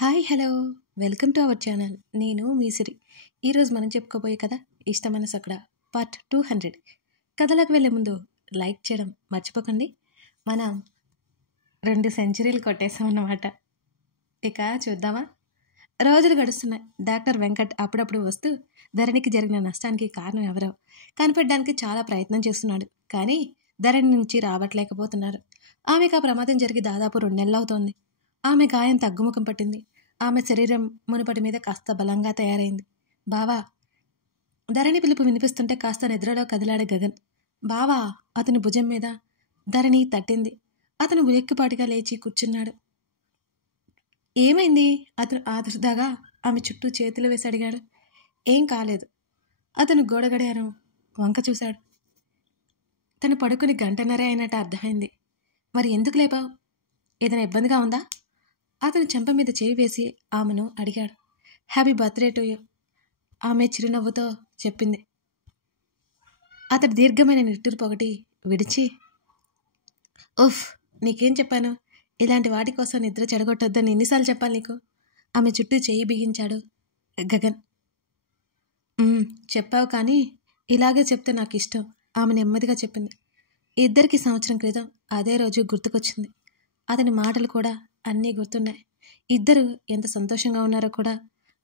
Hi hello welcome to our channel. నేను మీ సిరి. ఈరోజు మనం చెప్పుకోబోయే కథ ఇష్టమైన సకుడ పార్ట్ 200. కథలకు వెళ్ళే ముందు లైక్ చేయడం మర్చిపోకండి. మనం 2 సెంచరీలు కొట్టేసామన్నమాట. ఇక చూద్దామా. రోజులు గడుస్తున్నాయి. డాక్టర్ వెంకట్ అప్పుడప్పుడు వస్తూ ధరణికి జరిగిన నష్టానికి కారణం ఎవరో కనిపెట్టడానికి చాలా ప్రయత్నం చేస్తున్నాడు. కానీ ధరణి నుంచి రావట్లేకపోతున్నారు. ఆమెకు ఆ ప్రమాదం జరిగి దాదాపు 2 నెలలు అవుతోంది. ఆమె గాయం తగ్గుముఖం పట్టింది. ఆమె శరీరం మునుపటి మీద కాస్త బలంగా తయారైంది. బావా, ధరణి పిలుపు వినిపిస్తుంటే కాస్త నిద్రలో కదిలాడు గగన్. బావా, అతని భుజం మీద ధరణి తట్టింది. అతను ఉలిక్కిపాటుగా లేచి కూర్చున్నాడు. ఏమైంది? అతను ఆదుర్దాగా ఆమె చుట్టూ చేతులు వేసి అడిగాడు. ఏం కాలేదు. అతను గోడగడియారం వంక చూశాడు. తను పడుకుని గంటన్నరే అయినట్టు అర్థమైంది. మరి ఎందుకు లేపావు? ఏదైనా ఇబ్బందిగా ఉందా? అతను చెంప మీద చేయి వేసి ఆమెను అడిగాడు. హ్యాపీ బర్త్డే టు యూ, ఆమె చిరునవ్వుతో చెప్పింది. అతడు దీర్ఘమైన నిట్టూర్పు ఒకటి విడిచి, ఉఫ్, నీకేం చెప్పాను? ఇలాంటి వాటి కోసం నిద్ర చెడగొట్టొద్దని ఎన్నిసార్లు చెప్పాలి నీకు? ఆమె చుట్టూ చేయి బిగించాడు గగన్. చెప్పావు, కానీ ఇలాగే చెప్తే నాకు ఇష్టం, ఆమె నెమ్మదిగా చెప్పింది. ఇద్దరికి సంవత్సరం క్రితం అదే రోజు గుర్తుకొచ్చింది. అతని మాటలు కూడా అన్నీ గుర్తున్నాయి. ఇద్దరు ఎంత సంతోషంగా ఉన్నారో కూడా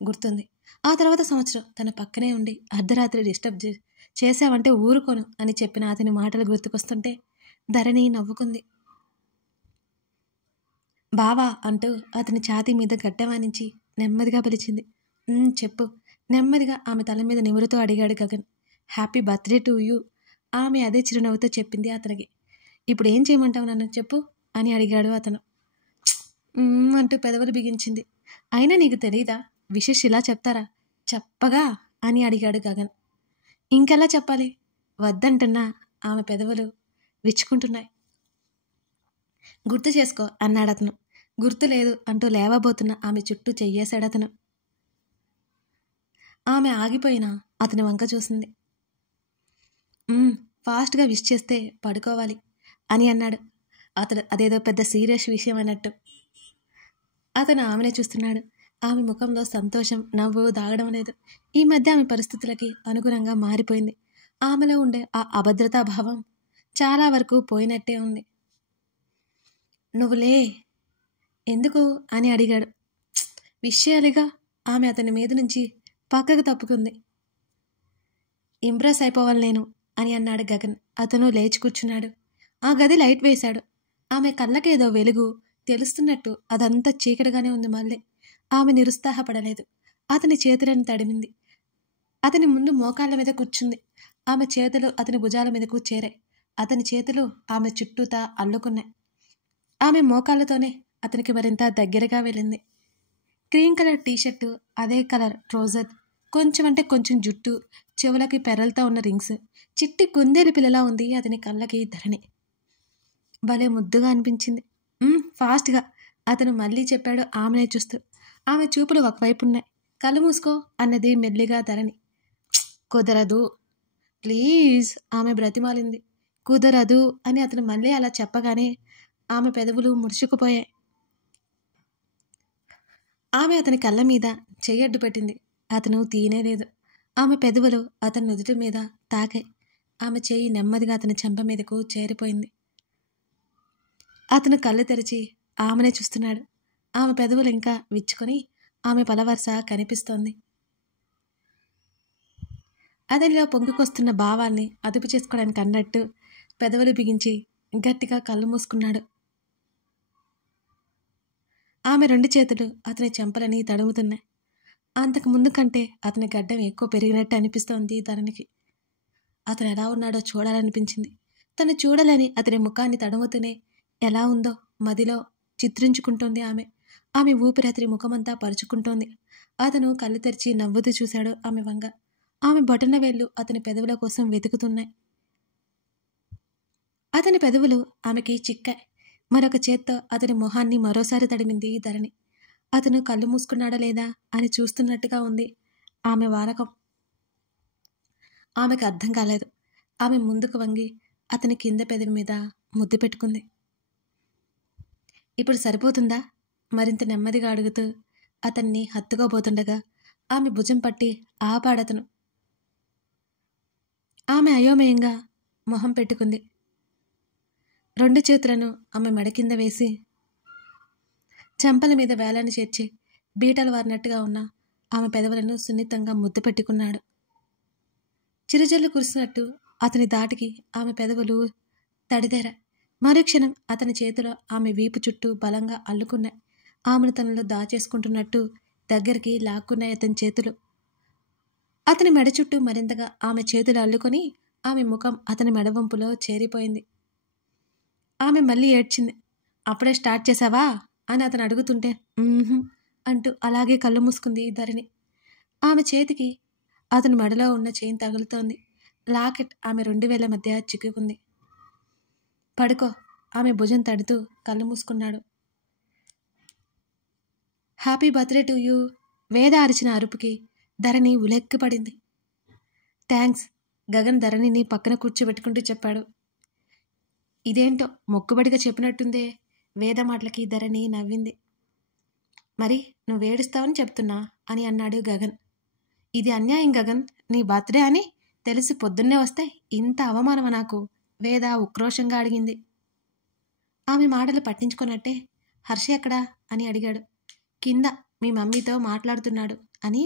గుర్తుంది. ఆ తర్వాత సంవత్సరం తన పక్కనే ఉండి అర్ధరాత్రి డిస్టర్బ్ చేశావంటే ఊరుకోను అని చెప్పిన అతని మాటలు గుర్తుకొస్తుంటే ధరణి నవ్వుకుంది. బావా అంటూ అతని ఛాతీ మీద గడ్డవానించి నెమ్మదిగా పిలిచింది. చెప్పు, నెమ్మదిగా ఆమె తల మీద నిమురుతో అడిగాడు Gagan. Happy birthday to you, ఆమె అదే చిరునవ్వుతో చెప్పింది అతనికి. ఇప్పుడు ఏం చేయమంటావు నన్ను, చెప్పు అని అడిగాడు అతను. అంటూ పెదవులు బిగించింది. అయినా నీకు తెలీదా? విశేష్ ఇలా చెప్తారా చెప్పగా అని అడిగాడు గగన్. ఇంకెలా చెప్పాలి? వద్దంటున్నా ఆమె పెదవులు విచ్చుకుంటున్నాయి. గుర్తు చేసుకో అన్నాడు అతను. గుర్తు లేదు అంటూ లేవబోతున్న ఆమె చుట్టూ చెయ్యేశాడు అతను. ఆమె ఆగిపోయినా అతని వంక చూసింది. ఫాస్ట్గా విష్ చేస్తే పడుకోవాలి అని అన్నాడు అతడు, అదేదో పెద్ద సీరియస్ విషయం అన్నట్టు. అతను ఆమెనే చూస్తున్నాడు. ఆమె ముఖంలో సంతోషం, నవ్వు దాగడం లేదు. ఈ మధ్య ఆమె పరిస్థితులకి అనుగుణంగా మారిపోయింది. ఆమెలో ఉండే ఆ అభద్రతా భావం చాలా వరకు పోయినట్టే ఉంది. నువ్వులే, ఎందుకు అని అడిగాడు. విషయాలుగా ఆమె అతని మీద నుంచి పక్కకు తప్పుకుంది. ఇంప్రెస్ అయిపోవాలి నేను అని అన్నాడు గగన్. అతను లేచి కూర్చున్నాడు. ఆ గది లైట్ వేశాడు. ఆమె కళ్ళకేదో వెలుగు తెలుస్తున్నట్టు అదంతా చీకటిగానే ఉంది. మళ్ళీ ఆమె నిరుత్సాహపడలేదు. అతని చేతులను తడిమింది. అతని ముందు మోకాళ్ళ మీద కూర్చుంది. ఆమె చేతులు అతని భుజాల మీదకు చేరాయి. అతని చేతులు ఆమె చుట్టూతా అల్లుకున్నాయి. ఆమె మోకాళ్ళతోనే అతనికి మరింత దగ్గరగా వెళ్ళింది. క్రీమ్ కలర్ టీషర్టు, అదే కలర్ ట్రౌజర్, కొంచెం అంటే కొంచెం జుట్టు, చెవులకి పెరలతో ఉన్న రింగ్స్, చిట్టి కుందేలు పిల్లలా ఉంది అతని కళ్ళకి ధరణి. భలే ముద్దుగా అనిపించింది. ఫాస్ట్గా అతను మళ్ళీ చెప్పాడు ఆమెనే చూస్తూ. ఆమె చూపులు ఒకవైపు ఉన్నాయి. కళ్ళు మూసుకో అన్నది మెల్లిగా ధరణి. కుదరదు ప్లీజ్, ఆమె బ్రతిమాలింది. కుదరదు అని అతను మళ్ళీ అలా చెప్పగానే ఆమె పెదవులు ముడుచుకుపోయాయి. ఆమె అతని కళ్ళ మీద చెయ్యడ్డు పెట్టింది. అతను తీనేలేదు. ఆమె పెదవులు అతని నుదుటి మీద తాకాయి. ఆమె చెయ్యి నెమ్మదిగా అతని చెంప మీదకు చేరిపోయింది. అతను కళ్ళు తెరిచి ఆమెనే చూస్తున్నాడు. ఆమె పెదవులు ఇంకా విచ్చుకొని ఆమె పలవరస కనిపిస్తోంది. అతనిలో పొంగుకొస్తున్న భావాల్ని అదుపు చేసుకోవడానికి అన్నట్టు పెదవులు బిగించి గట్టిగా కళ్ళు మూసుకున్నాడు. ఆమె 2 చేతులు అతని చెంపలని తడుముతున్నాయి. అంతకు ముందు కంటే అతని గడ్డం ఎక్కువ పెరిగినట్టు అనిపిస్తోంది ధరణికి. అతను ఎలా ఉన్నాడో చూడాలనిపించింది. తను చూడాలని అతని ముఖాన్ని తడుముతూనే ఎలా ఉందో మదిలో చిత్రించుకుంటోంది ఆమె. ఆమె ఊపిరి అతని ముఖమంతా పరుచుకుంటోంది. అతను కళ్ళు తెరిచి నవ్వుతూ చూశాడు ఆమె వంగ. ఆమె బొటన వేళ్లు అతని పెదవుల కోసం వెతుకుతున్నాయి. అతని పెదవులు ఆమెకి చిక్కాయి. మరొక చేత్తో అతని మొహాన్ని మరోసారి తడిమింది ధరణి. అతను కళ్ళు మూసుకున్నాడా లేదా అని చూస్తున్నట్టుగా ఉంది ఆమె వాలకం. ఆమెకు అర్థం కాలేదు. ఆమె ముందుకు వంగి అతని కింద పెదవి మీద ముద్దు పెట్టుకుంది. ఇప్పుడు సరిపోతుందా? మరింత నెమ్మదిగా అడుగుతూ అతన్ని హత్తుకోబోతుండగా ఆమె భుజం పట్టి ఆపాడతను. ఆమె అయోమయంగా మొహం పెట్టుకుంది. 2 చేతులను ఆమె మెడ కింద వేసి చెంపల మీద వేలాన్ని చేర్చి బీటలు వారినట్టుగా ఉన్న ఆమె పెదవులను సున్నితంగా ముద్దు పెట్టుకున్నాడు. చిరుజల్లు కురిసినట్టు అతని దాటికి ఆమె పెదవులు తడితేర. మరుక్షణం అతని చేతిలో ఆమె వీపు చుట్టూ బలంగా అల్లుకున్నాయి. ఆమెను తనలో దాచేసుకుంటున్నట్టు దగ్గరికి లాక్కున్నాయి అతని చేతులు. అతని మెడ చుట్టూ మరింతగా ఆమె చేతులు అల్లుకొని ఆమె ముఖం అతని మెడవంపులో చేరిపోయింది. ఆమె మళ్ళీ ఏడ్చింది. అప్పుడే స్టార్ట్ చేశావా అని అతను అడుగుతుంటే అంటూ అలాగే కళ్ళు మూసుకుంది ధరణి. ఆమె చేతికి అతని మెడలో ఉన్న చైన్ తగులుతోంది. లాకెట్ ఆమె 2 వేళ్ల మధ్య చిక్కుకుంది. పడుకో, ఆమె భుజం తడుతూ కళ్ళు మూసుకున్నాడు. Happy birthday to you. Veda అరిచిన అరుపుకి ధరణి ఉలెక్కిపడింది. థ్యాంక్స్, గగన్ ధరణిని పక్కన కూర్చోబెట్టుకుంటూ చెప్పాడు. ఇదేంటో మొక్కుబడిగా చెప్పినట్టుందే. వేద మాటలకి ధరణి నవ్వింది. మరి నువ్వేడుస్తావని చెప్తున్నా అని అన్నాడు గగన్. ఇది అన్యాయం గగన్, నీ బర్త్డే అని తెలిసి పొద్దున్నే వస్తే ఇంత అవమానమా నాకు? వేద ఉక్రోషంగా అడిగింది. ఆమె మాటలు పట్టించుకున్నట్టే హర్ష ఎక్కడా అని అడిగాడు. కింద మీ మమ్మీతో మాట్లాడుతున్నాడు అని.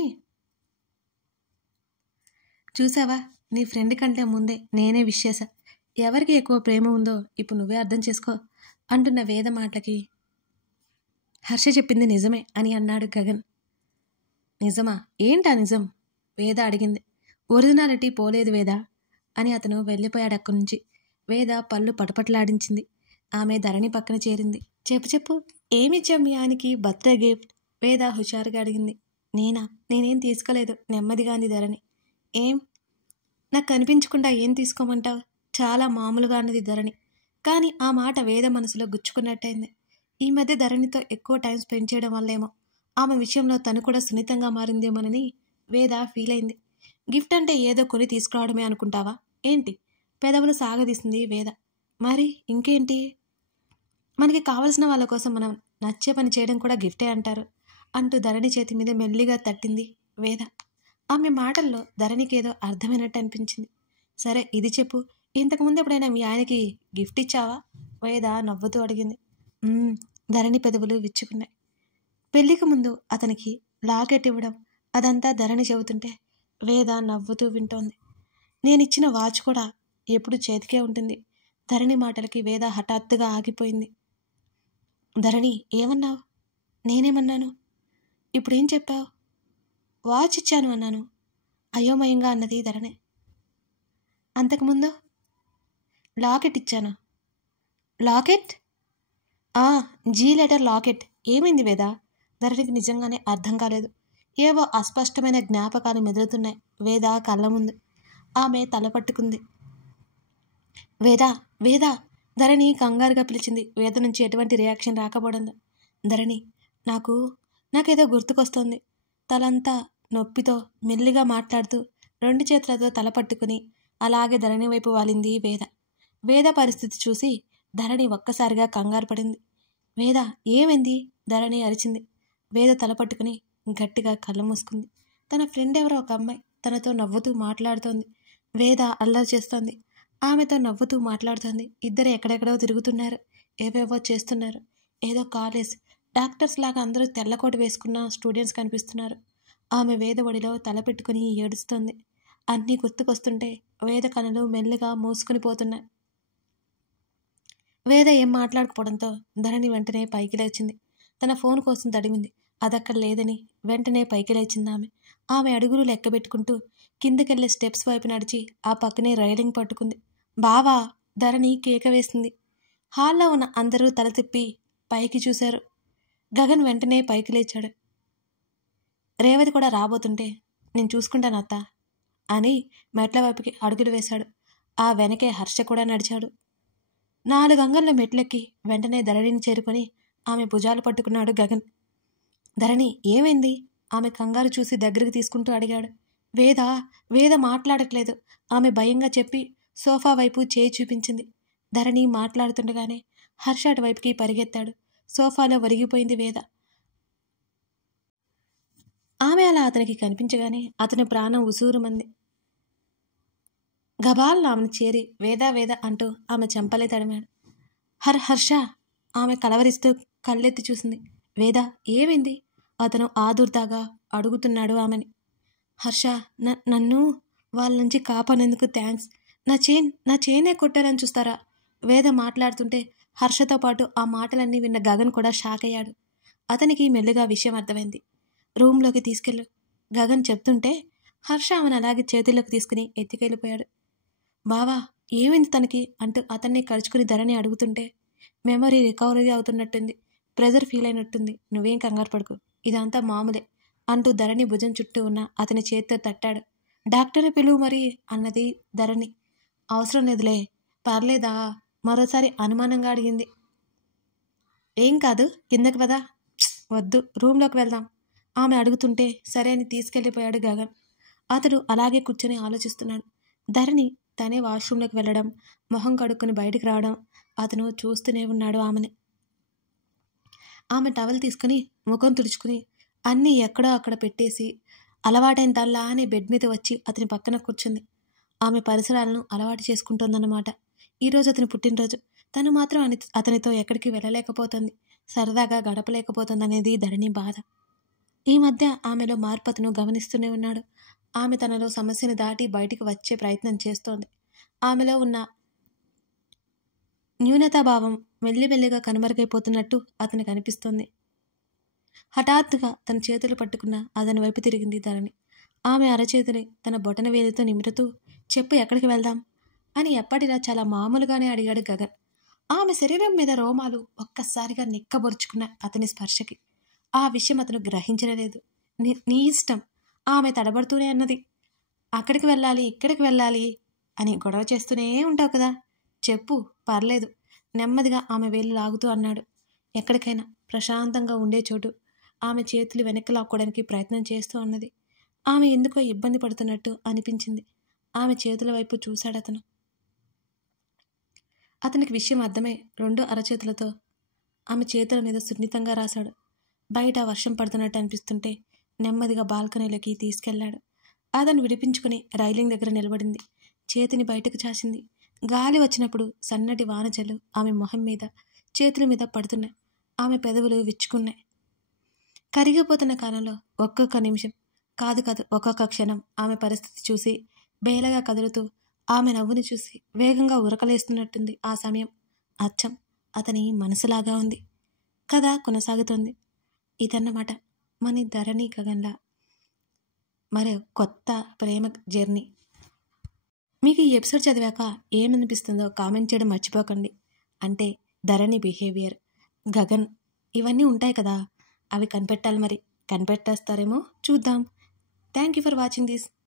చూసావా, నీ ఫ్రెండ్ కంటే ముందే నేనే విష్ చేశా. ఎవరికి ఎక్కువ ప్రేమ ఉందో ఇప్పుడు నువ్వే అర్థం చేసుకో అంటున్న వేద మాటలకి హర్ష చెప్పింది నిజమే అని అన్నాడు గగన్. నిజమా? ఏంటా నిజం? వేద అడిగింది. ఒరిజినాలిటీ పోలేదు వేద అని అతను వెళ్ళిపోయాడు అక్కడి నుంచి. వేద పళ్ళు పటపటలాడించింది. ఆమె ధరణి పక్కన చేరింది. చెప్పు ఏమిచ్చావు మీ ఆయనకి బర్త్డే గిఫ్ట్? వేద హుషారుగా అడిగింది. నేనేం తీసుకోలేదు, నెమ్మదిగా అంది ధరణి. ఏం? నాకు కనిపించకుండా ఏం తీసుకోమంటావు? చాలా మామూలుగా అన్నది ధరణి. కానీ ఆ మాట వేద మనసులో గుచ్చుకున్నట్టయింది. ఈ మధ్య ధరణితో ఎక్కువ టైం స్పెండ్ చేయడం వల్లేమో ఆమె విషయంలో తను కూడా సున్నితంగా మారిందేమోనని వేద ఫీల్ అయింది. గిఫ్ట్ అంటే ఏదో కొని తీసుకురావడమే అనుకుంటావా ఏంటి? పెదవులు సాగదీసింది వేద. మరి ఇంకేంటి? మనకి కావలసిన వాళ్ళ కోసం మనం నచ్చే పని చేయడం కూడా గిఫ్టే అంటారు అంటూ ధరణి చేతి మీద మెల్లిగా తట్టింది వేద. ఆమె మాటల్లో ధరణికి ఏదో అర్థమైనట్టు అనిపించింది. సరే ఇది చెప్పు, ఇంతకుముందు ఎప్పుడైనా మీ ఆయనకి గిఫ్ట్ ఇచ్చావా? వేద నవ్వుతూ అడిగింది. ధరణి పెదవులు విచ్చుకున్నాయి. పెళ్లికి ముందు అతనికి లాకెట్ ఇవ్వడం అదంతా ధరణి చెబుతుంటే వేద నవ్వుతూ వింటోంది. నేనిచ్చిన వాచ్ కూడా ఎప్పుడు చేతికే ఉంటుంది. ధరణి మాటలకి వేద హఠాత్తుగా ఆగిపోయింది. ధరణి, ఏమన్నావు? నేనేమన్నాను? ఇప్పుడేం చెప్పావు? వాచ్ ఇచ్చాను అన్నాను అయోమయంగా అన్నది ధరణి. అంతకుముందు? లాకెట్ ఇచ్చాను. లాకెట్? G letter locket. ఏమైంది వేద? ధరణికి నిజంగానే అర్థం కాలేదు. ఏవో అస్పష్టమైన జ్ఞాపకాలు మెదులుతున్నాయి వేద కళ్ళ ముందు. ఆమె తల పట్టుకుంది. వేద ధరణి కంగారుగా పిలిచింది. వేద నుంచి ఎటువంటి రియాక్షన్ రాకపోవడంతో. ధరణి, నాకేదో గుర్తుకొస్తోంది. తలంతా నొప్పితో మెల్లిగా మాట్లాడుతూ 2 చేతులతో తల పట్టుకుని అలాగే ధరణి వైపు వాలింది వేద. వేద పరిస్థితి చూసి ధరణి ఒక్కసారిగా కంగారు పడింది. వేద, ఏమైంది? ధరణి అరిచింది. వేద తల పట్టుకుని గట్టిగా కళ్ళు మూసుకుంది. తన ఫ్రెండ్ ఎవరో ఒక అమ్మాయి తనతో నవ్వుతూ మాట్లాడుతోంది. వేద అల్లరి చేస్తోంది. ఆమెతో నవ్వుతూ మాట్లాడుతోంది. ఇద్దరు ఎక్కడెక్కడో తిరుగుతున్నారు, ఏవేవో చేస్తున్నారు. ఏదో కాలేజ్. డాక్టర్స్ లాగా అందరూ తెల్లకోట వేసుకున్న స్టూడెంట్స్ కనిపిస్తున్నారు. ఆమె వేద ఒడిలో తల పెట్టుకుని ఏడుస్తోంది. అన్నీ గుర్తుకొస్తుంటే వేద కనులు మెల్లిగా మూసుకుని పోతున్నాయి. వేద ఏం మాట్లాడకపోవడంతో ధరణి వెంటనే పైకి లేచింది. తన ఫోన్ కోసం తడిమింది. అదక్కడ లేదని వెంటనే పైకి లేచింది ఆమె అడుగులు లెక్క పెట్టుకుంటూ కిందకెళ్ళే స్టెప్స్ వైపు నడిచి ఆ పక్కనే రైలింగ్ పట్టుకుంది. బావా! ధరణి కేక వేసింది. హాల్లో ఉన్న అందరూ తల తిప్పి పైకి చూశారు. గగన్ వెంటనే పైకి లేచాడు. రేవతి కూడా రాబోతుంటే నేను చూసుకుంటాను అత్త అని మెట్ల వైపుకి అడుగులు వేశాడు. ఆ వెనకే హర్ష కూడా నడిచాడు. 4 అంగళ్ళ మెట్లెక్కి వెంటనే ధరణిని చేరుకొని ఆమె భుజాలు పట్టుకున్నాడు గగన్. ధరణి, ఏమైంది? ఆమె కంగారు చూసి దగ్గరికి తీసుకుంటూ అడిగాడు. వేద మాట్లాడట్లేదు. ఆమె భయంగా చెప్పి సోఫా వైపు చేయి చూపించింది. ధరణి మాట్లాడుతుండగానే హర్ష అటువైపుకి పరిగెత్తాడు. సోఫాలో ఒరిగిపోయింది వేద. అతనికి కనిపించగానే అతని ప్రాణం ఉసూరుమంది. గబాల్ ఆమెను చేరి వేద వేద అంటూ ఆమె చెంపలే తడిమాడు. హర్ష! ఆమె కలవరిస్తూ కళ్ళెత్తి చూసింది. వేద, ఏమైంది? అతను ఆదుర్దాగా అడుగుతున్నాడు ఆమెని. హర్ష, నన్ను వాళ్ళ నుంచి కాపాడేందుకు థ్యాంక్స్. నా చేనే కొట్టాలని చూస్తారా? వేద మాట్లాడుతుంటే హర్షతో పాటు ఆ మాటలన్నీ విన్న గగన్ కూడా షాక్ అయ్యాడు. అతనికి మెల్లిగా విషయం అర్థమైంది. రూమ్లోకి తీసుకెళ్ళు గగన్ చెప్తుంటే హర్ష ఆమెను అలాగే చేతుల్లోకి తీసుకుని ఎత్తుకెళ్ళిపోయాడు. బావా, ఏమైంది తనకి అంటూ అతన్ని కరుచుకుని ధరణి అడుగుతుంటే మెమరీ రికవరీ అవుతున్నట్టుంది, ప్రెజర్ ఫీల్ అయినట్టుంది, నువ్వేం కంగారు పడుకు, ఇదంతా మామూలే అంటూ ధరణి భుజం చుట్టూ ఉన్న అతని చేతితో తట్టాడు. డాక్టర్ని పిలువు మరి అన్నది ధరణి. అవసరం లేదులే. పర్లేదా? మరోసారి అనుమానంగా అడిగింది. ఏం కాదు, కిందకి పదా. వద్దు, రూమ్లోకి వెళ్దాం ఆమె అడుగుతుంటే సరే అని తీసుకెళ్ళిపోయాడు గగన్. అతడు అలాగే కూర్చొని ఆలోచిస్తున్నాడు. ధరణి తనే వాష్రూమ్లోకి వెళ్ళడం, మొహం కడుక్కొని బయటికి రావడం అతను చూస్తూనే ఉన్నాడు ఆమెని. ఆమె టవల్ తీసుకుని ముఖం తుడుచుకుని అన్నీ ఎక్కడో అక్కడ పెట్టేసి అలవాటైన తల్లానే బెడ్ మీద వచ్చి అతని పక్కన కూర్చుంది. ఆమె పరిసరాలను అలవాటు చేసుకుంటోందన్నమాట. ఈరోజు అతని పుట్టినరోజు. తను మాత్రం అతనితో ఎక్కడికి వెళ్ళలేకపోతుంది, సరదాగా గడపలేకపోతుందనేది ధరణి బాధ. ఈ మధ్య ఆమెలో మార్పు అతను గమనిస్తూనే ఉన్నాడు. ఆమె తనలో సమస్యను దాటి బయటికి వచ్చే ప్రయత్నం చేస్తోంది. ఆమెలో ఉన్న న్యూనతాభావం మెల్లిమెల్లిగా కనుమరుగైపోతున్నట్టు అతనికి అనిపిస్తోంది. హఠాత్తుగా తన చేతులు పట్టుకున్న అతని వైపు తిరిగింది ధరణి. ఆమె అరచేతిని తన బొటన వేలితో నిమురుతూ, చెప్పు, ఎక్కడికి వెళ్దాం అని ఎప్పటిలా చాలా మామూలుగానే అడిగాడు గగన్. ఆమె శరీరం మీద రోమాలు ఒక్కసారిగా నిక్కబొరుచుకున్న అతని స్పర్శకి. ఆ విషయం అతను గ్రహించలేదు. నీ ఇష్టం ఆమె తడబడుతూనే అన్నది. అక్కడికి వెళ్ళాలి, ఇక్కడికి వెళ్ళాలి అని గొడవ చేస్తూనే ఉంటావు కదా, చెప్పు, పర్లేదు నెమ్మదిగా ఆమె వేలు లాగుతూ అన్నాడు. ఎక్కడికైనా ప్రశాంతంగా ఉండే చోటు. ఆమె చేతులు వెనక్కి లాక్కోవడానికి ప్రయత్నం చేస్తూ అన్నది. ఆమె ఎందుకో ఇబ్బంది పడుతున్నట్టు అనిపించింది. ఆమె చేతుల వైపు చూశాడు అతను. అతనికి విషయం అర్థమై 2 అరచేతులతో ఆమె చేతుల మీద సున్నితంగా రాశాడు. బయట వర్షం పడుతున్నట్టు అనిపిస్తుంటే నెమ్మదిగా బాల్కనీలోకి తీసుకెళ్లాడు. అతను విడిపించుకుని రైలింగ్ దగ్గర నిలబడింది. చేతిని బయటకు చాచింది. గాలి వచ్చినప్పుడు సన్నటి వానజల్లు ఆమె మొహం మీద, చేతుల మీద పడుతున్నాయి. ఆమె పెదవులు విచ్చుకున్నాయి. కరిగిపోతున్న కాలంలో ఒక్కొక్క నిమిషం కాదు ఒక్కొక్క క్షణం ఆమె పరిస్థితి చూసి బేలగా కదులుతూ ఆమె నవ్వుని చూసి వేగంగా ఉరకలేస్తున్నట్టుంది ఆ సమయం. అచ్చం అతని మనసులాగా ఉంది. కథ కొనసాగుతుంది. ఇదన్నమాట మన ధరణి గగన్లా మరో కొత్త ప్రేమ జర్నీ. మీకు ఈ ఎపిసోడ్ చదివాక ఏమనిపిస్తుందో కామెంట్ చేయడం మర్చిపోకండి. అంటే ధరణి బిహేవియర్, గగన్ ఇవన్నీ ఉంటాయి కదా, అవి కనిపెట్టాలి. మరి కనిపెట్టేస్తారేమో చూద్దాం. Thank you for watching this.